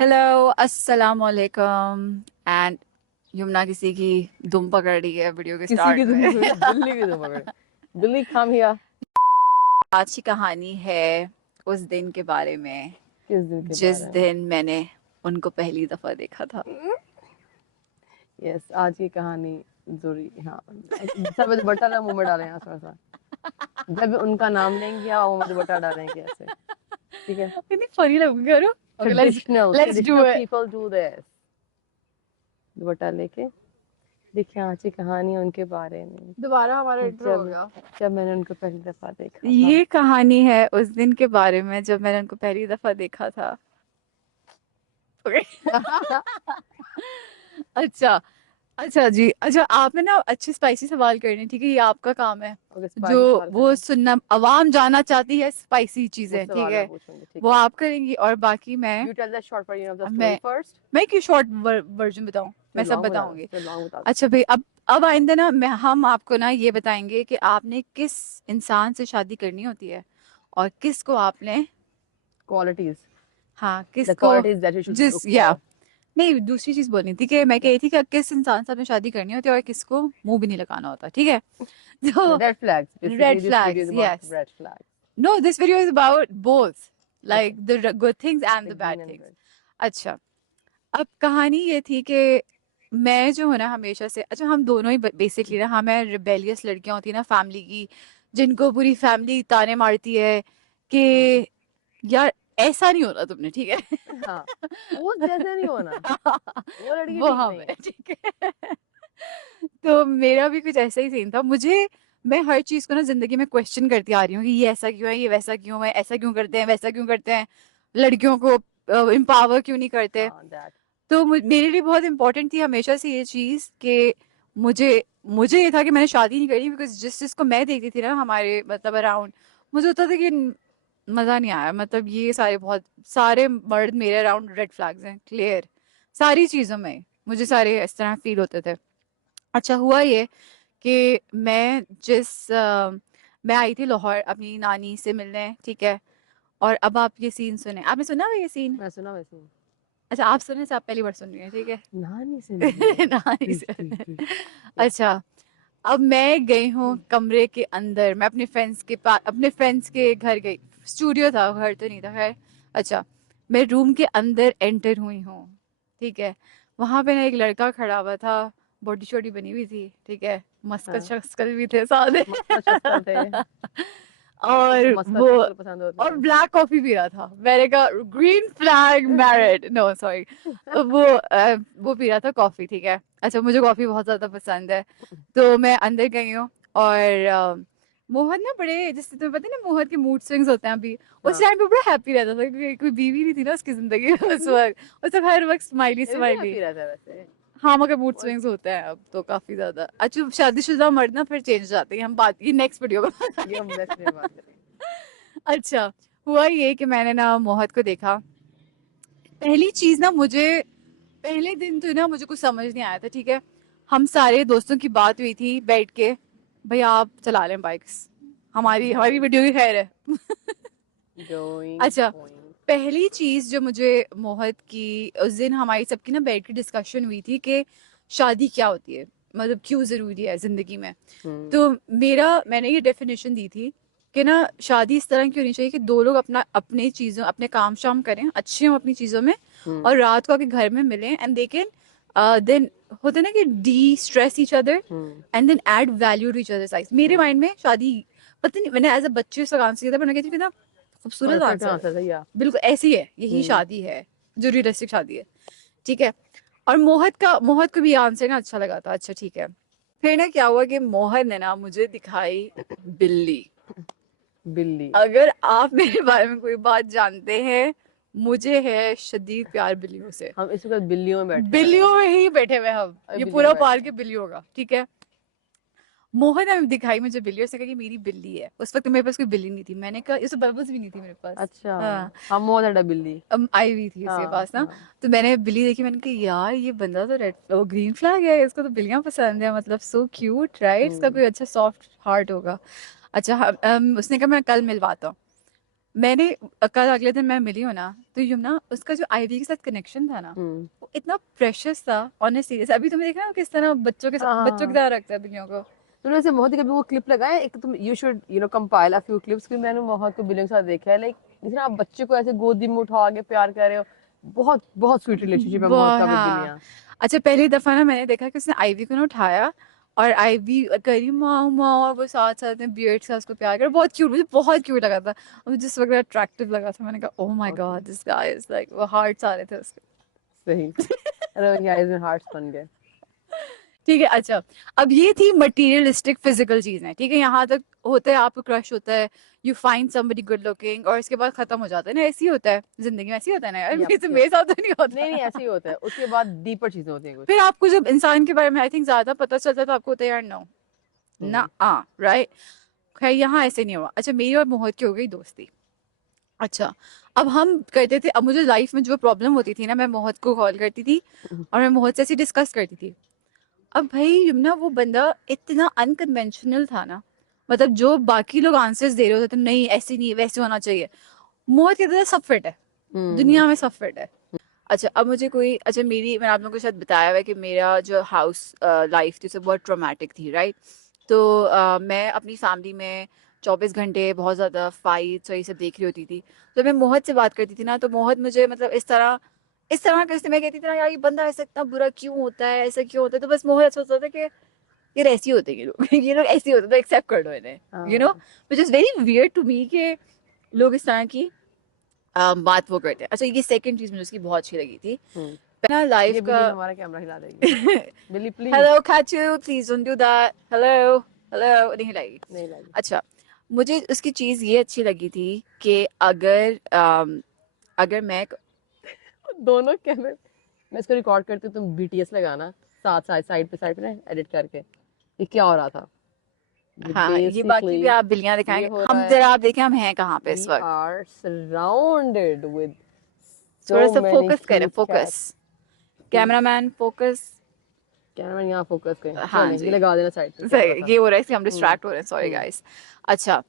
Hello, अस्सलाम वालेकुम। And Yamuna किसी की दुम पकड़ रही है वीडियो के किसी की स्टार्ट तुम में। बिल्ली की तुम पकड़े। बिल्ली काम हिया। आज की कहानी है उस दिन के बारे में किस दिन के जिस बारे दिन मैंने उनको पहली दफा देखा था। में? यस, आज की कहानी जोरी। हाँ, सब दुपट्टा ना मुंह में डालें यहाँ थोड़ा सा। जब उनका नाम लेंगे आप मुंह में दुपट्टा डालेंगे ऐसे, ठीक है? इतनी फनी लग करो। Okay, let's traditional let's do traditional it. People do this. दुपट्टा लेके देखिए आज की कहानी उनके बारे में। दोबारा हमारा इंट्रो जब होगा। जब मैंने उनको पहली दफा देखा था। ये कहानी है उस दिन के बारे में जब मैंने उनको पहली दफा देखा था। ओके। अच्छा। अच्छा जी, अच्छा आपने ना अच्छे स्पाइसी सवाल करने, ठीक है, ये आपका काम है। ओके, जो स्पाइसी सवाल वो करना। सुनना आवाम जानना चाहती है स्पाइसी वो चीजें, ठीक सवाल मैं है, पूछूंगी, वो ठीक है? आप करेंगी और बाकी मैं you tell the short version of the story मैं फर्स्ट। मैं क्यों शॉर्ट वर्जन बताऊं, मैं फिर सब लॉन्ग बता दो, बताऊंगी। फिर लॉन्ग बता दो। अच्छा भाई, अब आइंदा ना हम आपको ना ये बताएंगे कि आपने किस इंसान से शादी करनी होती है और किसको आपने, क्वालिटीज, हाँ द किसको, क्वालिटीज दैट यू शुड जिस लुक या फॉर। नहीं, दूसरी चीज बोलनी थी कि मैं कह या रही थी कि किस इंसान से आपने शादी करनी होती है और किसको मुंह भी नहीं लगाना होता, ठीक है। तो red flags, red basically this video flags, is about yes. Red flags. No, this video is about both, okay, like the good things and the the bad green and things. Red. अच्छा, अब कहानी ये थी कि मैं जो है ना हमेशा से, अच्छा हम दोनों ही बेसिकली ना, हमें रिबेलियस लड़कियां होती है ना फैमिली की, जिनको पूरी फैमिली ताने मारती है कि हाँ यार ऐसा नहीं होना तुमने, ठीक है। हाँ, उस जैसे नहीं होना, वो लड़की वो ठीक हम नहीं है, है। ठीक है। तो मेरा भी कुछ ऐसा ही सीन था। मैं हर चीज को ना जिंदगी में क्वेश्चन करती आ रही हूँ कि ये ऐसा क्यों है, ये वैसा क्यों है, ऐसा क्यों करते हैं, वैसा क्यों करते हैं, लड़कियों को एम्पावर क्यों नहीं करते। हाँ दैट। तो मेरे लिए बहुत इंपॉर्टेंट थी हमेशा से ये चीज कि मुझे मुझे ये था कि मैंने शादी नहीं करी, बिकॉज जिस जिसको मैं देखती थी ना हमारे मतलब अराउंड, मुझे होता था कि मजा नहीं आया, मतलब ये सारे मर्द मेरे अराउंड रेड फ्लैग्स हैं, क्लियर, सारी चीजों में मुझे सारे इस तरह फील होते थे। अच्छा हुआ ये कि मैं आई थी लाहौर अपनी नानी से मिलने, ठीक है। और अब आप ये सीन सुने, आपने सुना हुआ ये सीन? मैं सुना वैसे ही। अच्छा आप सुने से आप पहली बार सुन रही हैं, ठीक है। नानी से मिलने। नानी ठीक से ठीक मिलने। ठीक। या अच्छा, अब मैं गई हूँ कमरे के अंदर, मैं अपने फ्रेंड्स के पास, अपने फ्रेंड्स के घर गई। स्टूडियो था, घर तो नहीं था, खैर। अच्छा, मैं रूम के अंदर एंटर हुई हूँ, ठीक है। वहां पे ना एक लड़का खड़ा हुआ था, बॉडी शॉडी बनी हुई थी, ठीक है, मस्कल हाँ, शक्ल भी थे सादे। मस्का शस्कल थे। और इसको मस्का वो शस्कल पसंद होते और हैं। ब्लैक कॉफी पी रहा था, मैंने कहा green flag married, no sorry. वो पी रहा था कॉफी, ठीक है। अच्छा, मुझे कॉफी बहुत ज्यादा पसंद है। तो मैं अंदर गई हूँ और मोहन ना बड़े, जैसे तुम्हें पता है ना मोहन के मूड स्विंग्स होते हैं अभी, उस हाँ, टाइम पे बड़ा हैप्पी रहता था क्योंकि कोई बीवी नहीं थी ना उसकी जिंदगी में उस वक्त, उस वक्त हर वक्त स्माइली ये भी स्माइली। हैप्पी रहता है वैसे। हाँ मगर मूड और स्विंग्स होते हैं अब तो काफी ज्यादा। अच्छा, शादीशुदा मर्द ना फिर चेंज हो जाते हैं, हम बात ये नेक्स्ट वीडियो में ये हम बताएंगे। नेक्स्ट में बात करेंगे। अच्छा, हुआ ये कि मैंने ना मोहत को देखा। पहली चीज ना मुझे, पहले दिन तो ना मुझे कुछ समझ नहीं आया था, ठीक है। हम सारे दोस्तों की बात हुई थी बैठ के, भैया आप चला लें बाइक्स, हमारी हमारी वीडियो की खैर है। गोइंग अच्छा, गोइंग। पहली चीज जो मुझे मोहत की, उस दिन हमारी सबकी ना बैठ के डिस्कशन हुई थी कि शादी क्या होती है, मतलब क्यों जरूरी है जिंदगी में। हम्म तो मैंने ये डेफिनेशन दी थी कि ना शादी इस तरह की होनी चाहिए कि दो लोग अपने चीजों, अपने काम शाम करें, अच्छे हों अपनी चीजों में, हम्म और रात को आके घर में मिलें एंड दे कैन देन, होता है ना कि destress each other hmm. And then add value to each other life. मेरे हम्म, माइंड में शादी, पता नहीं मैंने एज अ बच्चे उसका आंसर किया था, पर मैं कहती थी ना खूबसूरत परफेक्ट आंसर है, आंसर था या। बिल्कुल ऐसी है, यही हम्म शादी है, जो रियलिस्टिक शादी है, ठीक है। और मोहत को भी ये आंसर ना अच्छा लगा था, अच्छा ठीक है। फिर ना क्या हुआ कि मोहन ने ना मुझे दिखाई बिल्ली। बिल्ली। अगर आप मेरे बारे में कोई बात जानते हैं, मुझे है शदीद प्यार बिल्लियों से। हम इस वक्त बिल्लियों में बैठे हुए बिल्लियों हैं। में ही बैठे हुए हम, अभी ये बिल्लियों पूरा में बैठे पार्क के हैं। बिल्लियों का, ठीक है। मोहन ने दिखाई मुझे बिल्ली, उसने कहा कि मेरी बिल्ली है। उस वक्त मेरे पास कोई बिल्ली नहीं थी, मैंने कहा इसे बबल्स भी नहीं थी मेरे पास। अच्छा, हाँ, हम बहुत है बिल्ली। आई हुई थी इसके हाँ पास ना। हाँ। तो मैंने बिल्ली देखी, मैंने कहा यार ये बंदा तो रेड, वो ग्रीन फ्लैग है, इसको तो बिल्लियां पसंद है, मतलब सो क्यूट राइट, इसका हम्म कोई अच्छा सॉफ्ट हार्ट होगा। अच्छा उसने कहा मैं कल मिलवाता हूँ। मैंने कल अगले दिन मैं मिली हूँ ना, तो यमुना उसका जो आईवी के साथ कनेक्शन था ना, वो इतना प्रेशियस था ऑनेस्टली। जैसे अभी तुमने देखा ना किस तरह बच्चों की हाँ, तरह रखता है बिल्लियों को। तूने ऐसे बहुत ही कभी वो क्लिप लगाया एक, तुम you should compile a few clips, कि मैंने बहुत को बिलियन के साथ देखा है, लाइक जिस तरह आप बच्चे को ऐसे गोदी में उठा के प्यार कर रहे हो, बहुत बहुत स्वीट रिलेशनशिप है मोहत का विद हाँ। बिल्लियाँ। अच्छा, पहली दफा ना मैंने देखा कि उसने आईवी को ना उठाया और आईवी करी माँ माँ, और वो साथ साथ में बियर्ड से उसको प्यार कर, बहुत क्यूट, मुझे बहुत क्यूट लगा था। और मुझे जिस वक्त अट्रैक्टिव लगा था, मैंने कहा oh my okay, God this guy is like, वो हार्ट्स आ रहे थे उसके। सही। अरे उनकी आईज में हार्ट्स बन गए। ठीक है। अच्छा, अब ये थी मटेरियलिस्टिक फिजिकल चीजें, ठीक है, यहाँ तक होता है, आपको क्रश होता है, you find somebody good looking, और इसके बाद खत्म हो जाता है ना, ऐसे ही होता है जिंदगी में, ऐसे ही होता है ना यार, यप यप। मेरे साथ तो नहीं नहीं नहीं, होता। ऐसे ही होता है, उसके बाद डीपर चीजें होती हैं कुछ। फिर आपको जब इंसान के बारे में आई थिंक ज्यादा पता चलता है, तो आपको होता है यार नो, ना हम्म आ राइट। खैर यहाँ ऐसे नहीं हुआ। अच्छा, मेरी और मोहत की हो गई दोस्ती। अच्छा, अब हम करते थे, अब मुझे लाइफ में जो प्रॉब्लम होती थी ना, मैं मोहत को कॉल करती थी और मैं मोहत से ऐसे डिस्कस करती थी। अब भाई यमुना वो बंदा इतना अनकन्वेंशनल था ना, मतलब जो बाकी लोग आंसर्स दे रहे होते थे, नहीं ऐसे नहीं वैसे होना चाहिए, मोहत कहता था सब फिट है, हम्म दुनिया में सब फिट है। अच्छा, अब मुझे कोई, अच्छा मेरी, मैंने आप लोगों को शायद बताया हुआ है कि मेरा जो हाउस लाइफ थी, उसे बहुत ट्रॉमेटिक थी, राइट। तो मैं अपनी फैमिली में 24 घंटे बहुत ज़्यादा फाइट्स और ये सब देख रही होती थी। तो मैं मोहत से बात करती थी ना, तो मोहत मुझे मतलब इस तरह कैसे, मैं कहती थी ना यार ये बंदा ऐसा इतना बुरा क्यों होता है, ऐसा क्यों होता है, तो बस मोहत ऐसा सोचता था कि यार ऐसे ही होते हैं ये लोग ये लोग ऐसे ही होते हैं, तो एक्सेप्ट कर दो इन्हें, हाँ। Which is very weird to me कि लोग इस तरह की बात वो करते हैं। अच्छा, ये सेकंड चीज़ मुझे उसकी बहुत अच्छी लगी थी, हम्म पहला लाइफ ये का। बिल्ली हमारा कैमरा हिला देगी। बिल्ली please. Hello Kachu, please don't do that, hello, hello नहीं लाएगी। नहीं लगी। अच्छा, मुझे उसकी चीज ये अच्छी लगी थी कि अगर मैं, दोनों कैमरे, मैं इसको रिकॉर्ड करती हूँ, तुम बीटीएस लगाना साथ साइड साइड पे ना एडिट करके। ये क्या हो रहा था? ये हाँ हाँ, ये बाकी बेसिकली भी आप बिल्लियां ये दिखाएंगे, हो रहा हम है, जरा आप देखें हम हैं कहाँ पे इस वी वक्त। आर सराउंडेड विद थोड़ा सो सा मेनी फोकस करें, cute focus, cats. Cameraman focus. Camera यहाँ फोकस करें, हाँ चले ये जी, लगा देना साइड पे, क्या सही हो रहा है, था? ये हो रहा है इसलिए हम हम्म डिस्ट्रैक्ट हो रहे हैं, सॉरी हम्म गाइस। अच्छा,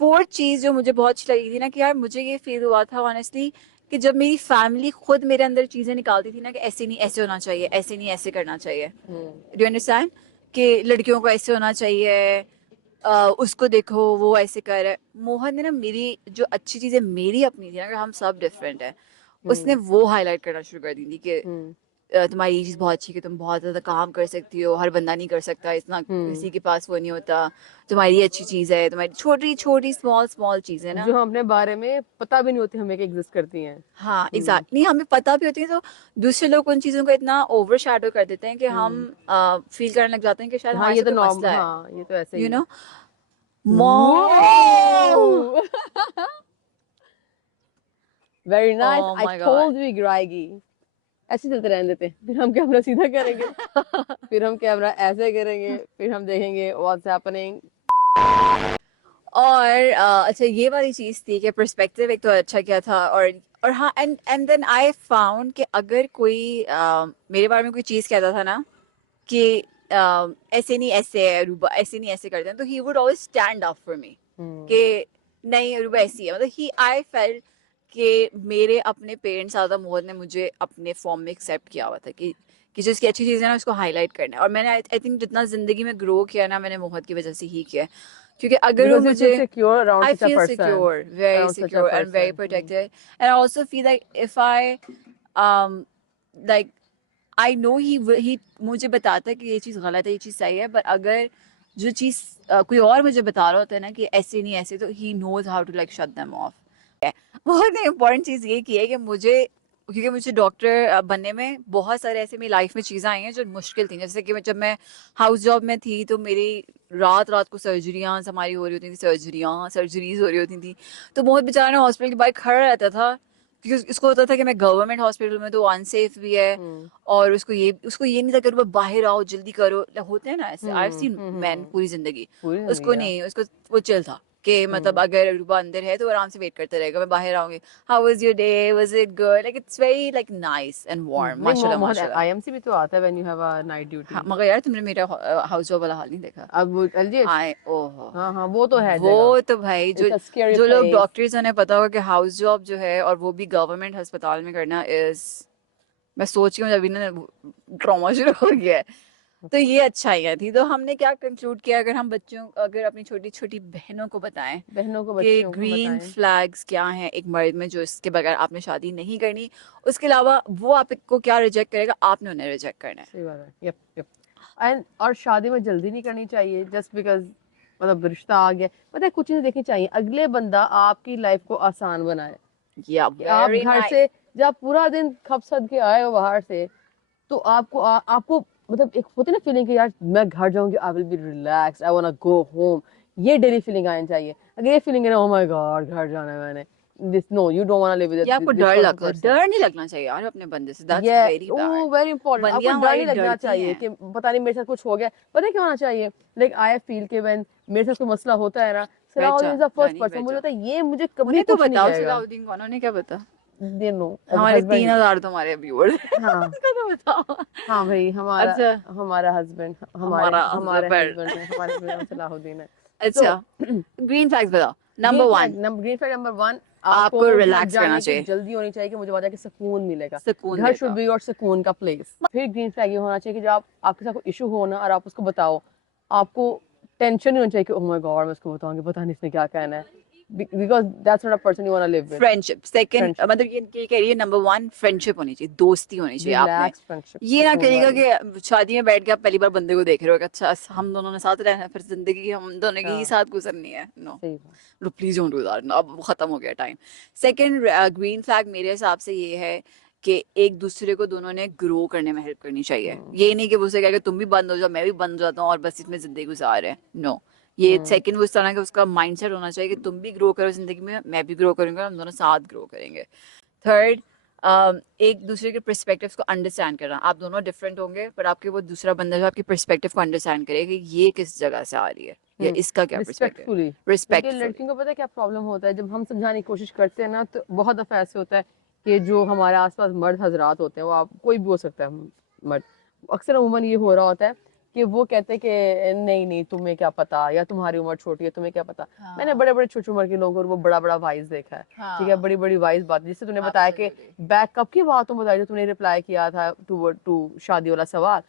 फोर्थ चीज जो मुझे बहुत अच्छी लगी थी ना, कि यार मुझे ये फील हुआ था ऑनेस्टली कि जब मेरी फैमिली खुद मेरे अंदर चीजें निकालती थी ना, कि ऐसे नहीं ऐसे होना चाहिए, ऐसे नहीं ऐसे करना चाहिए, हम्म डू अंडरस्टैंड, कि लड़कियों को ऐसे होना चाहिए, उसको देखो वो ऐसे कर रहा है। मोहन ने ना मेरी जो अच्छी चीजें मेरी अपनी थी ना, कि हम सब डिफरेंट है, उसने हम्म वो हाईलाइट करना शुरू कर दी थी कि हम्म तुम्हारी ये चीज़ बहुत अच्छी है कि तुम बहुत ज़्यादा काम कर सकती हो, हर बंदा नहीं कर सकता इतना, हम्म किसी के पास वो नहीं होता, तुम्हारी ये अच्छी चीज़ है, तुम्हारी छोटी छोटी स्मॉल स्मॉल चीज़ें ना। जो हम अपने बारे में पता भी नहीं होती हमें कि एग्जिस्ट करती हैं। हाँ हम्म एग्जैक्टली, हमें पता भी होती है, तो दूसरे लोग उन चीज़ों को इतना ओवर शैडो कर देते हैं कि हम हम्म फील करने लग जाते हैं कि शायद हाँ हमारे ये से तो कोई नॉर्म, मसला है, हाँ ये तो ऐसे यू ही। नो मो very nice, oh I my god. Told you गिराएगी। ऐसे चलते रहने देते, फिर हम कैमरा सीधा करेंगे, फिर हम कैमरा ऐसे करेंगे, फिर हम देखेंगे व्हाट्स हैपनिंग। और अच्छा, ये वाली चीज थी कि पर्सपेक्टिव एक तो अच्छा क्या था, और हाँ, एंड देन आई फाउंड कि अगर कोई मेरे बारे में कोई चीज कहता था ना कि ऐसे नहीं ऐसे है रूबा, ऐसे नहीं ऐसे करते हैं, तो he would always stand up for me hmm कि नहीं रूबा ऐसी है, मतलब ही, आई फेल्ट कि मेरे अपने पेरेंट्स ज्यादा मोहन ने मुझे अपने फॉर्म में एक्सेप्ट किया हुआ था कि जो इसकी अच्छी चीज़ है ना उसको हाईलाइट करना है, और मैंने आई थिंक जितना जिंदगी में ग्रो किया ना, मैंने मोहत की वजह से ही किया है, क्योंकि अगर वो बिकॉज यू फील मुझे, secure around I such a feel person, secure, very around such a secure and very person. protected. And I also feel like if um, like, I know he मुझे बताता है कि ये चीज़ गलत है, ये चीज़ सही है, but अगर जो चीज़ कोई और मुझे बता रहा होता है ना कि ऐसे नहीं ऐसे, तो he knows how to like shut them off. बहुत इम्पोर्टेंट चीज़ ये की है कि मुझे, क्योंकि मुझे डॉक्टर बनने में बहुत सारे ऐसे मेरी लाइफ में चीज़ें आई हैं जो मुश्किल थी, जैसे कि जब मैं हाउस जॉब में थी, तो मेरी रात रात को सर्जरियाँ हमारी हो रही होती थी, सर्जरीज हो रही होती थी, तो बहुत बेचारा हॉस्पिटल के बाहर खड़ा रहता था, क्योंकि उसको होता था कि मैं गवर्नमेंट हॉस्पिटल में तो अनसेफ भी है, और उसको ये नहीं था कि वो बाहर आओ जल्दी करो, होते हैं ना ऐसे, आई हैव सीन मैन हम्म। पूरी जिंदगी, पूरी जिंदगी उसको यार। नहीं, उसको वो चिल था, कि मतलब अगर रूबा अंदर है तो आराम से वेट करता रहेगा, मैं बाहर आऊंगी, how was your day, was it good, like it's very like nice and warm, नहीं माशाल्लाह मोहन माशाल्लाह। आईएमसी भी तो आता है when you have a night हाँ, ड्यूटी। मगर यार तुमने मेरा हाउस जॉब वाला हाल नहीं देखा। अब एलजीएच, आए ओहो, हाँ हाँ वो तो है जगह, वो तो भाई जो इट्स अ स्कैरी जो लोग प्लेस। डॉक्टर्स उन्हें पता होगा कि हाउस जॉब जो है और वो भी गवर्नमेंट अस्पताल में करना इज, मैं सोच रही हूँ अभी ना ट्रॉमा शुरू हो गया है। तो ये अच्छाइयाँ थी, तो हमने क्या कंक्लूड किया, अगर हम बच्चों, अगर अपनी छोटी छोटी बहनों को बताएं बहनों को कि बच्चियों को ग्रीन बताएं। फ्लैग्स क्या हैं एक मर्द में, जो इसके बगैर आपने शादी नहीं करनी, उसके अलावा वो आपको क्या रिजेक्ट करेगा, आपने उन्हें रिजेक्ट करना है। सही बात है, यप यप। एंड और शादी में जल्दी नहीं करनी चाहिए जस्ट बिकॉज मतलब रिश्ता आ गया। पता है कुछ चीजें देखनी चाहिए, अगले बंदा आपकी लाइफ को आसान बनाए। या कि आप वेरी घर नाइस। से जब पूरा दिन खप सद के आए हो बाहर से, तो आपको मतलब एक होती है ना फीलिंग कि यार मैं घर जाऊंगी, I will be relax, I want go home. ये डेली फीलिंग आनी चाहिए। अगर ये फीलिंग है ना, ओह माय गॉड घर जाना है मैंने, this no you don't want to live ये विद आपको दिस डर सॉर्ट ऑफ लगता है, पर्सन। डर नहीं लगना चाहिए यार अपने बंदे से, दैट्स ये वेरी बैड। ओ वेरी इंपॉर्टेंट, आपको बंदियां डर नहीं हमारी लगना डरती चाहिए हैं। कि पता नहीं मेरे साथ कुछ हो गया। पता है क्या होना चाहिए, लाइक आई फील कि व्हेन मेरे साथ कोई मसला होता है ना, सलाउद्दीन इज पहचान द फर्स्ट जानी पर्सन, मुझे पहचान। लगता है ये मुझे कभी उन्हें तो कुछ नहीं बताओ कहेगा। सलाउद्दीन कौन, उन्हें क्या पता। दे नो हमारे हस्बैंड। 3,000 तो हमारे व्यूअर्स हाँ उसका तो बताओ। हाँ भाई, हमारा अच्छा, हमारा हस्बैंड, हमारे हमारा हमारे जबर। हस्बैंड है, हमारे हस्बैंड नाम सलाहुद्दीन है। अच्छा, तो ग्रीन फ्लैग्स बताओ। Number green flag, one, green flag number one, आपको आपको घर रिलैक्स करना जाने की चाहिए, जल्दी होनी चाहिए कि मुझे वजह के सुकून मिलेगा। सुकून घर शुड देगा। बी और सुकून का प्लेस। फिर ग्रीन फ्लैग ये होना चाहिए कि जब आपके साथ कोई इशू हो ना और आप उसको बताओ, आपको टेंशन नहीं होनी चाहिए कि ओह माय गॉड मैं उसको बताऊंगी, पता नहीं इसने क्या कहना है, because that's not a person you want to live with. Friendship second, friendship, मतलब ये कह रही है नंबर वन, फ्रेंडशिप होनी चाहिए, दोस्ती होनी चाहिए आप में। रिलैक्स फ्रेंडशिप, ये ना सुकून करिएगा वाली। कि शादी में बैठ के आप पहली बार बंदे को देख रहे हो कि अच्छा हम दोनों ने साथ रहना है, फिर जिंदगी की हम दोनों की ही हाँ साथ गुजरनी है, नो, सही बात। No please don't do that, अब वो खत्म हो गया टाइम। सेकंड ग्रीन फ्लैग मेरे हिसाब से ये है कि एक दूसरे को दोनों ने ग्रो करने में हेल्प करनी चाहिए। हम्म ये नहीं कि वो उसे कहे कि तुम भी बंद हो जाओ मैं भी बंद हो जाता हूँ और बस इसमें जिंदगी गुजार रहे हैं, नो। ये हम्म सेकंड वो इस तरह का उसका माइंडसेट होना चाहिए कि तुम भी ग्रो करो जिंदगी में, मैं भी ग्रो करूंगा, हम दोनों साथ ग्रो करेंगे। थर्ड, एक दूसरे के पर्सपेक्टिव्स को अंडरस्टैंड करना, आप दोनों डिफरेंट होंगे पर आपके वो दूसरा बंदा जो आपके पर्सपेक्टिव को अंडरस्टैंड करे कि ये किस जगह से आ रही है या इसका क्या पर्सपेक्टिव। रिस्पेक्टफुली। क्योंकि रिस्पेक्टफुली। लड़कियों को पता है क्या प्रॉब्लम होता है, जब हम समझाने की कोशिश करते हैं ना, तो बहुत दफा ऐसे होता है कि जो हमारे आसपास मर्द हजरात होते हैं, वो आप कोई भी हो सकता है मर्द, अक्सर अमूमन ये हो रहा होता है कि वो कहते हैं कि नहीं नहीं तुम्हें क्या पता, या तुम्हारी उम्र छोटी है तुम्हें क्या पता। मैंने हाँ बड़े बड़े छोटी उम्र के लोगों को वो बड़ा बड़ा वाइज देखा है। ठीक है, हाँ, बड़ी बड़ी वाइज बात, जिससे तूने बताया कि एब्सोल्युटली बैकअप की बात, तुम बताई जो तूने रिप्लाई किया था टू शादी वाला सवाल,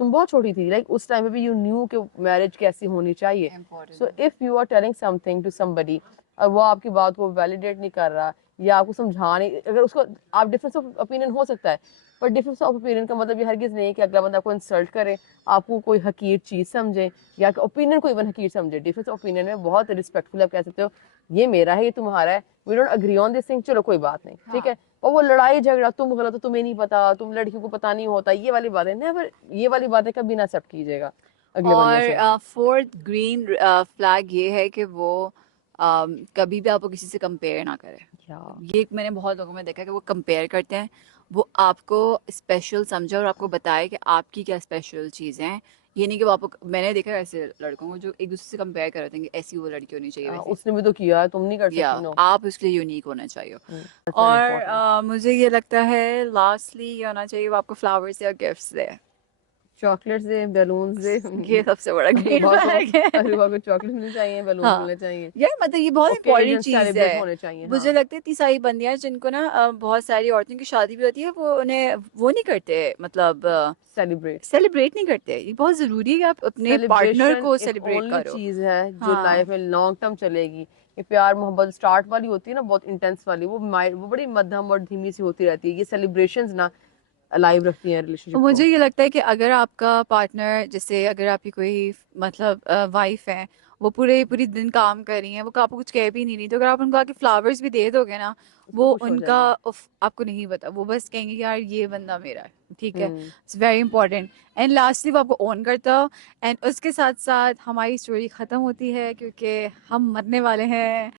तुम बहुत छोटी थी, लाइक उस टाइम पे भी यू न्यू कि मैरिज कैसी होनी चाहिए। So important. If you are telling something to somebody और वो आपकी बात को वैलिडेट नहीं कर रहा या आपको समझा नहीं, अगर उसको आप डिफरेंस ऑफ ओपिनियन हो सकता है, पर डिफरेंस ऑफ ओपिनियन का मतलब ये हरगिज नहीं है कि अगला बंदा आपको इंसल्ट करे, आपको कोई हकीर चीज समझे या ओपिनियन को इवन हकीर समझे। डिफरेंस ऑफ ओपिनियन में बहुत रिस्पेक्टफुल आप कह सकते हो ये मेरा है ये तुम्हारा है, we don't agree on this thing, चलो कोई बात नहीं, ठीक हाँ, है। और वो लड़ाई झगड़ा, तुम गलत हो तुम्हें नहीं पता, तुम लड़कियों को पता नहीं होता, ये वाली बातें नेवर, ये वाली बातें कभी ना एक्सेप्ट कीजिएगा अगले बंदे से। और फोर्थ ग्रीन फ्लैग ये है कि वो कभी भी आपको किसी से कंपेयर ना करे। या ये मैंने बहुत लोगों में देखा है कि वो कंपेयर करते हैं, वो आपको स्पेशल समझे और आपको बताए कि आपकी क्या स्पेशल चीज़ें हैं। ये नहीं कि वो आपको, मैंने देखा है ऐसे लड़कों को जो एक दूसरे से कंपेयर कर रहे थे कि ऐसी वो लड़की होनी चाहिए वैसी, उसने भी तो किया है, तुम नहीं कर या सकती। नो, आप उसके लिए यूनिक होना चाहिए। दैट्स वेरी और इंपॉर्टेंट। मुझे ये लगता है लास्टली ये होना चाहिए वो आपको फ्लावर्स या गिफ्ट्स दे। चॉकलेट्स दे, बैलून्स दे। ये सबसे बड़ा ग्रीन अरूबा को, फ्लैग है। अरूबा को चॉकलेट मिलने चाहिए, बैलून्स हाँ मिलने चाहिए, यार, मतलब ये बहुत इंपॉर्टेंट ओकेजन चीज सेलिब्रेट है। होने चाहिए। हाँ मुझे लगता है इतनी सारी बंदियां हैं जिनको ना बहुत सारी औरतों की शादी भी होती है, वो उन्हें वो नहीं करते, मतलब सेलिब्रेट। सेलिब्रेट नहीं करते। ये बहुत जरूरी है कि आप अपने पार्टनर सेलिब्रेशन को एक सेलिब्रेट ओनली करो। चीज है जो हाँ, लाइफ में लॉन्ग टर्म चलेगी। ये प्यार मोहब्बत स्टार्ट वाली होती है ना, बहुत इंटेंस वाली, वो बड़ी मध्यम और धीमी सी होती रहती है। ये सेलिब्रेशंस ना अलाइव रखती हैं तो रिलेशनशिप को। मुझे ये लगता है कि अगर आपका पार्टनर, जैसे अगर आपकी कोई मतलब वाइफ है, वो पूरे पूरी दिन काम कर रही है, वो आपको कुछ कह भी नहीं रही, तो अगर आप उनको आके फ्लावर्स भी दे दोगे ना, उसको वो खुश हो उनका जाएंगे। आपको नहीं पता, वो बस कहेंगे कि यार ये बंदा मेरा है, ठीक है। Hmm it's very important. And lastly वो आपको ओन करता हो। एंड उसके साथ साथ हमारी स्टोरी ख़त्म होती है क्योंकि हम मरने वाले हैं।